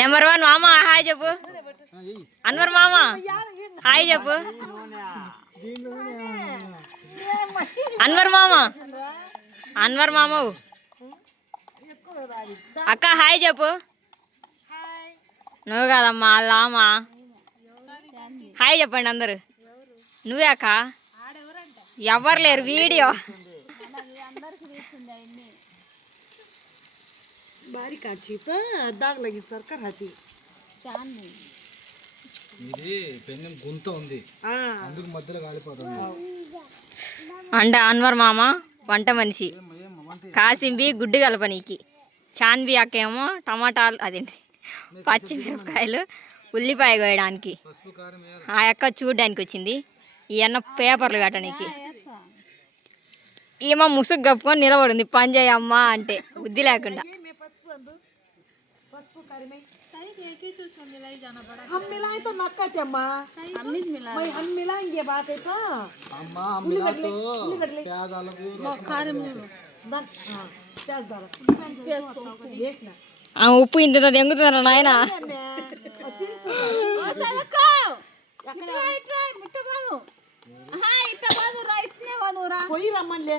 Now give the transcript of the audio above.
Number 1 మామ hi చెప్పు. అన్వర్ మామ హాయ్ చెప్పు. అన్వర్ మామ అక్క హాయ్ చెప్పు. నువ్వు కదమ్మా అమ్మ. హాయ్ చెప్పండి అందరు. నువ్వే అక్క. ఎవరు లేరు వీడియో. అంటే అన్వర్ మామ వంట మనిషి, కాసింబి గుడ్డు కలపనీకి, చాన్వి అక్క ఏమో టమాటాలు అదేంటి పచ్చిమిరపకాయలు ఉల్లిపాయ కోయడానికి, ఆ అక్క చూడడానికి వచ్చింది. ఈ అన్న పేపర్లు కట్టడానికి. ఏమో ముసుగు కప్పుకొని నిలబడింది పని చేయమ్మా అంటే బుద్ధి లేకుండా. ఉప్పు ఇంత దెంగుతున్నా నాయన. పోయి రమ్మనిలే.